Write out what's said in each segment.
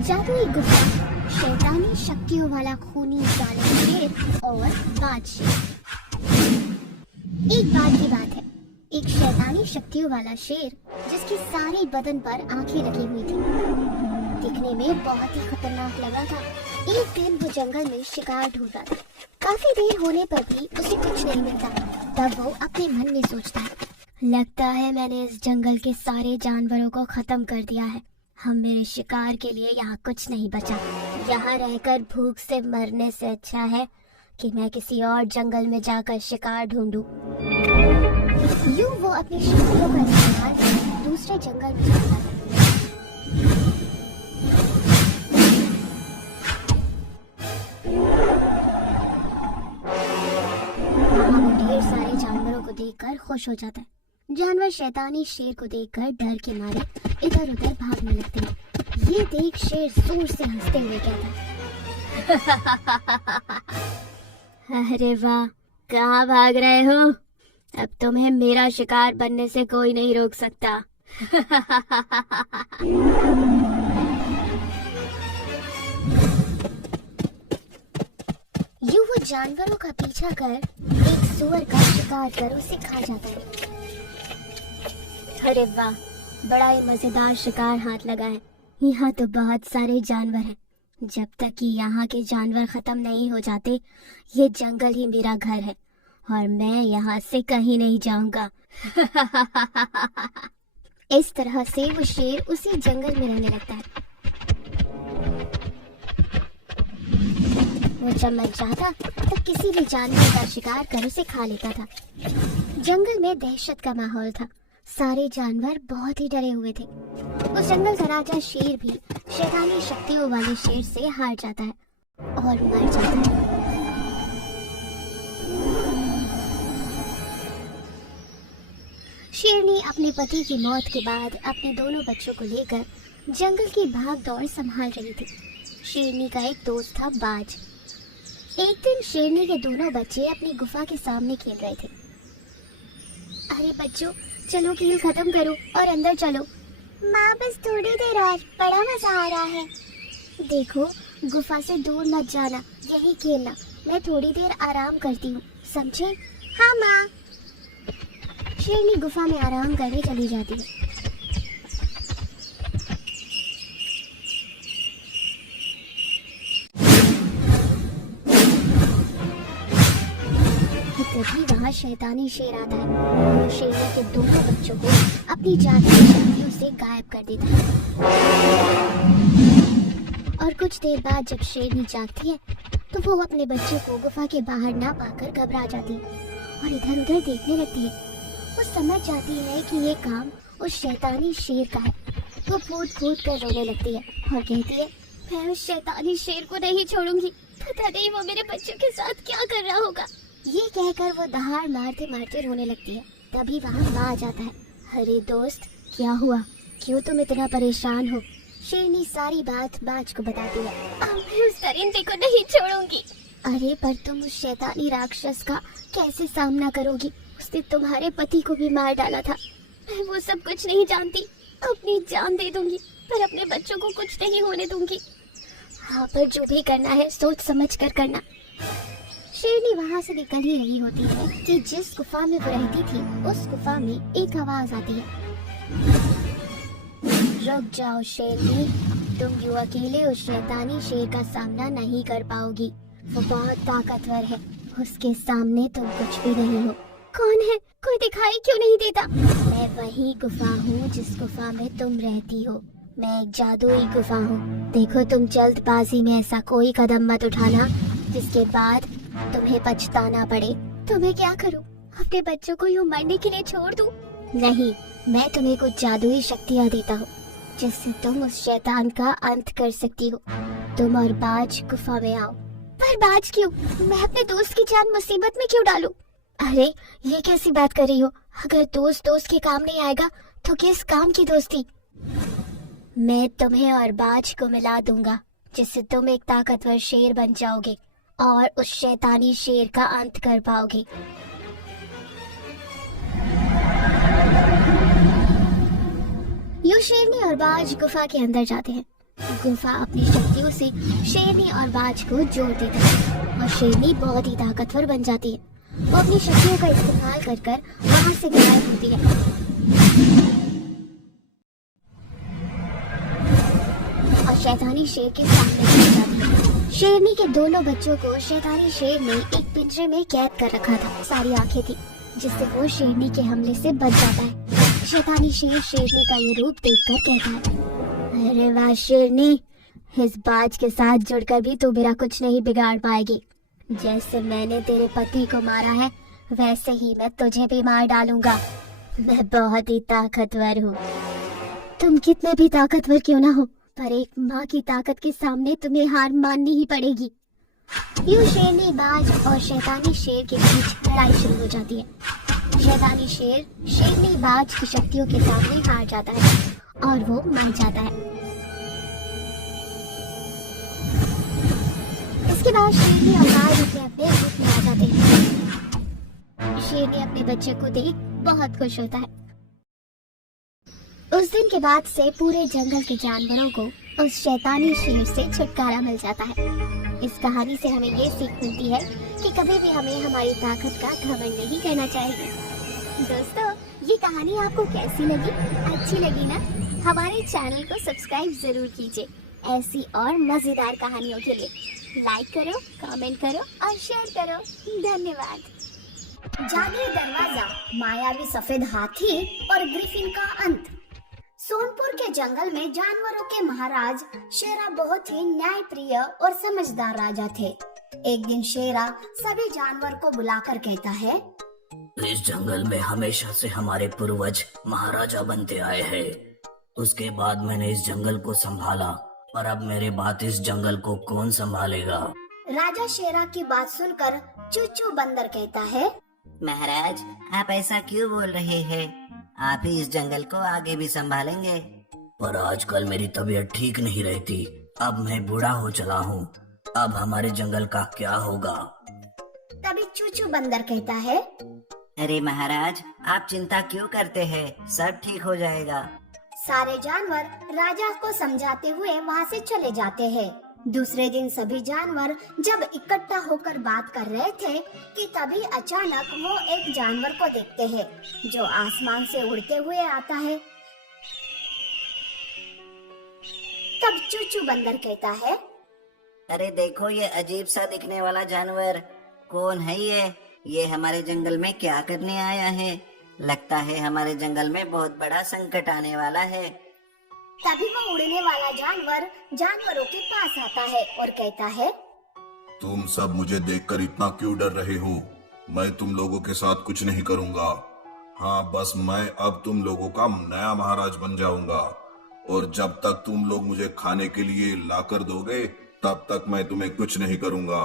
जादुई गुफा, शैतानी शक्तियों वाला खूनी जालिम शेर और बादशाह। एक बार की बात है, एक शैतानी शक्तियों वाला शेर जिसकी सारी बदन पर आंखें लगी हुई थी, दिखने में बहुत ही खतरनाक लगा था। एक दिन वो जंगल में शिकार ढूंढ रहा था। काफी देर होने पर भी उसे कुछ नहीं मिलता। तब वो अपने मन में सोचता है, लगता है मैंने इस जंगल के सारे जानवरों को खत्म कर दिया है। हम मेरे शिकार के लिए यहाँ कुछ नहीं बचा। यहाँ रहकर भूख से मरने से अच्छा है कि मैं किसी और जंगल में जाकर शिकार ढूंढूं। यूं वो अपनी शक्तियों का इस्तेमाल कर दूसरे जंगल में जाता है। वहाँ वो ढेर सारे जानवरों को देखकर खुश हो जाता है। जानवर शैतानी शेर को देखकर डर के मारे इधर उधर भागने लगते हैं। ये देख शेर जोर से हंसते हुए कहता है, अरे वाह, कहाँ भाग रहे हो? अब तुम्हें मेरा शिकार बनने से कोई नहीं रोक सकता। यूं वो जानवरों का पीछा कर एक सुअर का शिकार कर उसे खा जाता है। अरे वाह, बड़ा ही मजेदार शिकार हाथ लगा है। यहाँ तो बहुत सारे जानवर हैं। जब तक कि यहाँ के जानवर खत्म नहीं हो जाते, ये जंगल ही मेरा घर है और मैं यहाँ से कहीं नहीं जाऊंगा। इस तरह से वो शेर उसी जंगल में रहने लगता है। वो जब मर जाता तो किसी भी जानवर का शिकार कर उसे खा लेता था। जंगल में दहशत का माहौल था। सारे जानवर बहुत ही डरे हुए थे। उस जंगल का राजा शेर भी शैतानी शक्तियों वाले शेर से हार जाता है और मर जाता है। शेरनी अपने पति की मौत के बाद अपने दोनों बच्चों को लेकर जंगल की भाग दौड़ संभाल रही थी। शेरनी का एक दोस्त था बाज। एक दिन शेरनी के दोनों बच्चे अपनी गुफा के सामने खेल रहे थे। अरे बच्चों, चलो खेल खत्म करो और अंदर चलो। माँ, बस थोड़ी देर और, बड़ा मजा आ रहा है। देखो, गुफा से दूर मत जाना, यही खेलना। मैं थोड़ी देर आराम करती हूँ, समझे? हाँ माँ। शेरनी गुफा में आराम करने चली जाती है। तभी वहाँ शैतानी शेर आता है। वो शेरनी के दोनों बच्चों को अपनी जादुई शक्तियों से गायब कर देता है। और कुछ देर बाद जब शेरनी जागती है तो वो अपने बच्चे को गुफा के बाहर ना पाकर घबरा जाती है और इधर उधर देखने लगती है। वो समझ जाती है कि ये काम उस शैतानी शेर का है। वो फूट फूट कर रोने लगती है और कहती है, मैं उस शैतानी शेर को नहीं छोड़ूंगी। पता नहीं वो मेरे बच्चों के साथ क्या कर रहा होगा। ये कहकर वो दहाड़ मारते मारते रोने लगती है। तभी वहाँ माँ आ जाता है। अरे दोस्त, क्या हुआ? क्यों तुम इतना परेशान हो? शेरनी सारी बात बाज को बताती है। अब मैं उस दरिंदे को नहीं छोड़ूंगी। अरे पर तुम उस शैतानी राक्षस का कैसे सामना करोगी? उसने तुम्हारे पति को भी मार डाला था। मैं वो सब कुछ नहीं जानती। अपनी जान दे दूंगी पर अपने बच्चों को कुछ नहीं होने दूंगी। हाँ, पर जो भी करना है सोच समझ कर करना। शेरनी वहाँ से निकल ही रही होती है कि जिस गुफा में वो रहती थी उस गुफा में एक आवाज आती है, रुक जाओ शेरनी, तुम यूं अकेले उस शैतानी शेर का सामना नहीं कर पाओगी। वो बहुत ताकतवर है, उसके सामने तुम कुछ भी नहीं हो। कौन है? कोई दिखाई क्यों नहीं देता? मैं वही गुफा हूँ जिस गुफा में तुम रहती हो। मैं एक जादुई गुफा हूँ। देखो, तुम जल्दबाजी में ऐसा कोई कदम मत उठाना जिसके बाद तुम्हें पछताना पड़े। तो मैं क्या करूं? अपने बच्चों को यूं मरने के लिए छोड़ दूं? नहीं, मैं तुम्हें कुछ जादुई शक्तियाँ देता हूँ जिससे तुम उस शैतान का अंत कर सकती हो। तुम और बाज गुफा में आओ। पर बाज क्यों? मैं अपने दोस्त की जान मुसीबत में क्यों डालूं? अरे ये कैसी बात कर रही हो? अगर दोस्त दोस्त के काम नहीं आएगा तो किस काम की दोस्ती? मैं तुम्हें और बाज को मिला दूंगा जिससे तुम एक ताकतवर शेर बन जाओगे और उस शैतानी शेर का अंत कर पाओगे। यूं शेरनी और बाज गुफा के अंदर जाते हैं। गुफा अपनी शक्तियों से शेरनी और बाज को जोड़ देता है और शेरनी बहुत ही ताकतवर बन जाती है। वो अपनी शक्तियों का इस्तेमाल कर कर वहां से गायब होती है और शैतानी शेर के सामने पहुंच जाती है। शेरनी के दोनों बच्चों को शैतानी शेर ने एक पिंजरे में कैद कर रखा था। सारी आंखें थी जिससे वो शेरनी के हमले से बच जाता है। शैतानी शेर शेरनी का ये रूप देखकर कहता है, अरे वाह शेरनी, इस बाज के साथ जुड़कर भी तू मेरा कुछ नहीं बिगाड़ पाएगी। जैसे मैंने तेरे पति को मारा है वैसे ही मैं तुझे भी मार डालूंगा। मैं बहुत ही ताकतवर हूँ। तुम कितने भी ताकतवर क्यों ना हो, पर एक माँ की ताकत के सामने तुम्हें हार माननी ही पड़ेगी। यूं शेरनी बाज और शैतानी शेर के बीच लड़ाई शुरू हो जाती है। शैतानी शेर शेरनी बाज की शक्तियों के सामने हार जाता है और वो मर जाता है। इसके बाद शेरनी और बाज अपने अपने रूप में आ जाते हैं। शेरनी अपने बच्चे को देख बहुत खुश होता है। उस दिन के बाद से पूरे जंगल के जानवरों को उस शैतानी शेर से छुटकारा मिल जाता है। इस कहानी से हमें ये सीख मिलती है कि कभी भी हमें हमारी ताकत का घमंड नहीं करना चाहिए। दोस्तों, ये कहानी आपको कैसी लगी? अच्छी लगी ना? हमारे चैनल को सब्सक्राइब जरूर कीजिए ऐसी और मजेदार कहानियों के लिए। लाइक करो, कमेंट करो और शेयर करो। धन्यवाद। जादुई दरवाजा, मायावी सफेद हाथी और ग्रिफिन का अंत। सोनपुर के जंगल में जानवरों के महाराज शेरा बहुत ही न्यायप्रिय और समझदार राजा थे। एक दिन शेरा सभी जानवर को बुलाकर कहता है, इस जंगल में हमेशा से हमारे पूर्वज महाराजा बनते आए हैं। उसके बाद मैंने इस जंगल को संभाला, पर अब मेरे बाद इस जंगल को कौन संभालेगा? राजा शेरा की बात सुनकर चूचू बंदर कहता है, महाराज, आप ऐसा क्यों बोल रहे हैं? आप ही इस जंगल को आगे भी संभालेंगे। पर आजकल मेरी तबीयत ठीक नहीं रहती। अब मैं बूढ़ा हो चला हूँ। अब हमारे जंगल का क्या होगा? तभी चूचू बंदर कहता है, अरे महाराज, आप चिंता क्यों करते हैं? सब ठीक हो जाएगा। सारे जानवर राजा को समझाते हुए वहाँ से चले जाते हैं। दूसरे दिन सभी जानवर जब इकट्ठा होकर बात कर रहे थे कि तभी अचानक वो एक जानवर को देखते हैं जो आसमान से उड़ते हुए आता है। तब चूचू बंदर कहता है, अरे देखो, ये अजीब सा दिखने वाला जानवर कौन है? ये हमारे जंगल में क्या करने आया है? लगता है हमारे जंगल में बहुत बड़ा संकट आने वाला है। तभी वो उड़ने वाला जानवर जानवरों के पास आता है और कहता है, तुम सब मुझे देखकर इतना क्यों डर रहे हो? मैं तुम लोगों के साथ कुछ नहीं करूंगा। हाँ, बस मैं अब तुम लोगों का नया महाराज बन जाऊंगा और जब तक तुम लोग मुझे खाने के लिए लाकर दोगे तब तक मैं तुम्हें कुछ नहीं करूंगा।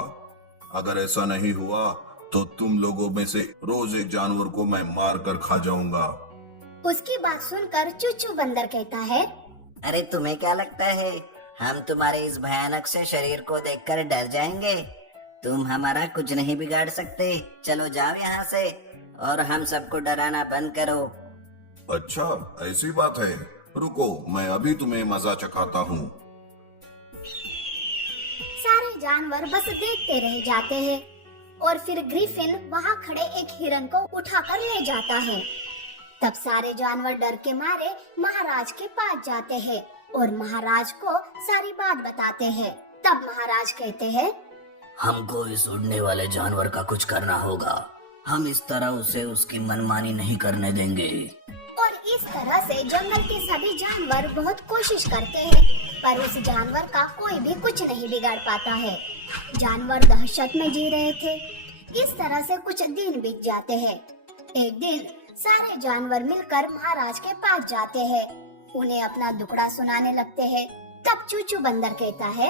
अगर ऐसा नहीं हुआ तो तुम लोगों में से रोज एक जानवर को मैं मार कर खा जाऊंगा। उसकी बात सुनकर चूचू बंदर कहता है, अरे तुम्हें क्या लगता है हम तुम्हारे इस भयानक से शरीर को देखकर डर जाएंगे? तुम हमारा कुछ नहीं बिगाड़ सकते। चलो जाओ यहाँ से और हम सबको डराना बंद करो। अच्छा, ऐसी बात है। रुको, मैं अभी तुम्हें मजा चखाता हूँ। सारे जानवर बस देखते रह जाते हैं और फिर ग्रिफिन वहाँ खड़े एक हिरन को उठाकर ले जाता है। तब सारे जानवर डर के मारे महाराज के पास जाते हैं और महाराज को सारी बात बताते हैं। तब महाराज कहते हैं, हमको इस उड़ने वाले जानवर का कुछ करना होगा। हम इस तरह उसे उसकी मनमानी नहीं करने देंगे। और इस तरह से जंगल के सभी जानवर बहुत कोशिश करते हैं, पर उस जानवर का कोई भी कुछ नहीं बिगाड़ पाता है। जानवर दहशत में जी रहे थे। इस तरह से कुछ दिन बीत जाते हैं। एक दिन सारे जानवर मिलकर महाराज के पास जाते हैं, उन्हें अपना दुखड़ा सुनाने लगते हैं। तब चूचू बंदर कहता है,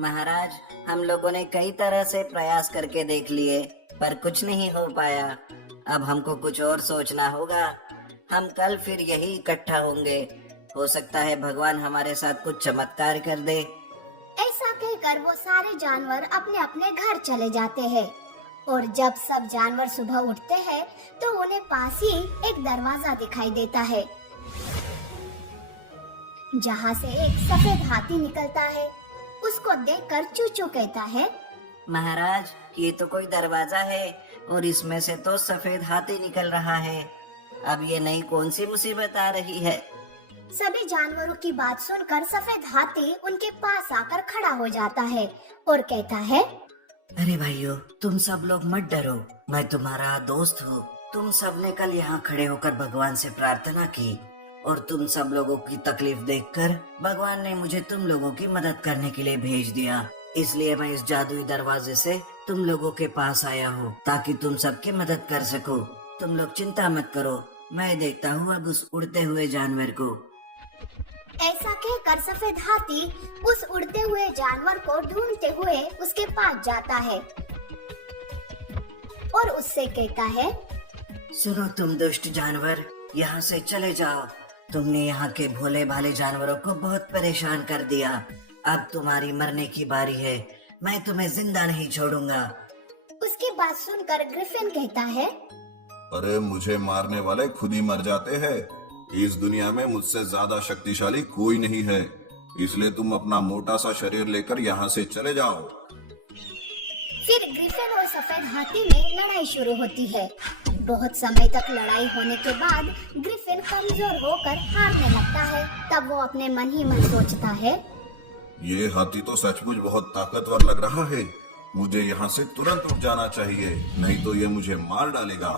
महाराज, हम लोगों ने कई तरह से प्रयास करके देख लिए पर कुछ नहीं हो पाया। अब हमको कुछ और सोचना होगा। हम कल फिर यही इकट्ठा होंगे। हो सकता है भगवान हमारे साथ कुछ चमत्कार कर दे। ऐसा कहकर वो सारे जानवर अपने अपने घर चले जाते हैं और जब सब जानवर सुबह उठते हैं तो उन्हें पास ही एक दरवाजा दिखाई देता है। जहाँ से एक सफेद हाथी निकलता है। उसको देखकर चूचू कहता है, महाराज, ये तो कोई दरवाजा है और इसमें से तो सफेद हाथी निकल रहा है। अब ये नई कौन सी मुसीबत आ रही है? सभी जानवरों की बात सुनकर सफेद हाथी उनके पास आकर खड़ा हो जाता है और कहता है, अरे भाइयों, तुम सब लोग मत डरो, मैं तुम्हारा दोस्त हूँ। तुम सब ने कल यहाँ खड़े होकर भगवान से प्रार्थना की और तुम सब लोगों की तकलीफ देखकर भगवान ने मुझे तुम लोगों की मदद करने के लिए भेज दिया। इसलिए मैं इस जादुई दरवाजे से तुम लोगों के पास आया हूँ ताकि तुम सबकी मदद कर सकूं। तुम लोग चिंता मत करो, मैं देखता हूँ अब उस उड़ते हुए जानवर को। ऐसा कहकर सफेद हाथी उस उड़ते हुए जानवर को ढूंढते हुए उसके पास जाता है और उससे कहता है, सुनो तुम दुष्ट जानवर, यहाँ से चले जाओ। तुमने यहाँ के भोले भाले जानवरों को बहुत परेशान कर दिया। अब तुम्हारी मरने की बारी है, मैं तुम्हें जिंदा नहीं छोड़ूंगा। उसकी बात सुनकर ग्रिफिन कहता है, अरे मुझे मारने वाले खुद ही मर जाते हैं। इस दुनिया में मुझसे ज्यादा शक्तिशाली कोई नहीं है, इसलिए तुम अपना मोटा सा शरीर लेकर यहाँ से चले जाओ। फिर ग्रिफिन और सफेद हाथी में लड़ाई शुरू होती है। बहुत समय तक लड़ाई होने के बाद ग्रिफिन कमजोर होकर हारने लगता है। तब वो अपने मन ही मन सोचता है, ये हाथी तो सचमुच बहुत ताकतवर लग रहा है। मुझे यहाँ से तुरंत उठ जाना चाहिए, नहीं तो ये मुझे मार डालेगा।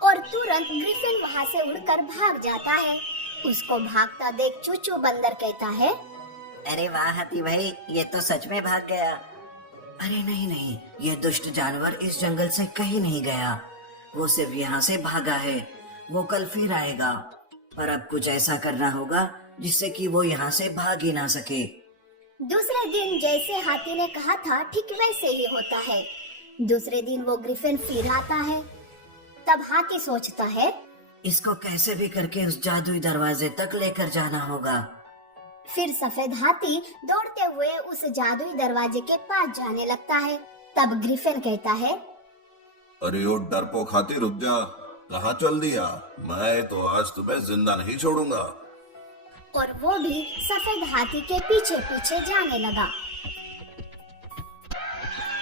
और तुरंत ग्रिफिन वहाँ से उड़कर भाग जाता है। उसको भागता देख चूचू बंदर कहता है, अरे वाह हाथी भाई, ये तो सच में भाग गया। अरे नहीं नहीं, ये दुष्ट जानवर इस जंगल से कहीं नहीं गया, वो सिर्फ यहाँ से भागा है। वो कल फिर आएगा, पर अब कुछ ऐसा करना होगा जिससे कि वो यहाँ से भाग ही ना सके। दूसरे दिन जैसे हाथी ने कहा था ठीक वैसे ही होता है। दूसरे दिन वो ग्रिफिन फिर आता है। तब हाथी सोचता है, इसको कैसे भी करके उस जादुई दरवाजे तक लेकर जाना होगा। फिर सफेद हाथी दौड़ते हुए उस जादुई दरवाजे के पास जाने लगता है। तब ग्रिफिन कहता है, अरे ओ डरपोक हाथी, रुक जा, कहाँ चल दिया? मैं तो आज तुम्हें जिंदा नहीं छोड़ूंगा। और वो भी सफेद हाथी के पीछे पीछे जाने लगा।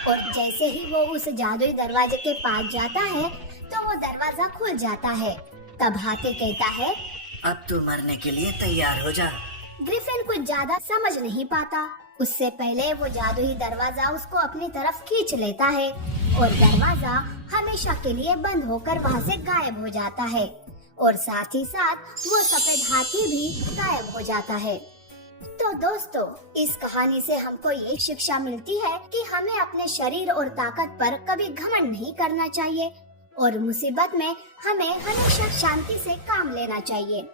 और जैसे ही वो उस जादुई दरवाजे के पास जाता है तो वो दरवाजा खुल जाता है। तब हाथी कहता है, अब तू मरने के लिए तैयार हो जा। ग्रिफिन कुछ ज्यादा समझ नहीं पाता। उससे पहले वो जादुई दरवाजा उसको अपनी तरफ खींच लेता है और दरवाजा हमेशा के लिए बंद होकर वहाँ से गायब हो जाता है। और साथ ही साथ वो सफेद हाथी भी गायब हो जाता है। तो दोस्तों, इस कहानी से हमको ये शिक्षा मिलती है कि हमें अपने शरीर और ताकत पर कभी घमंड नहीं करना चाहिए और मुसीबत में हमें हमेशा शांति से काम लेना चाहिए।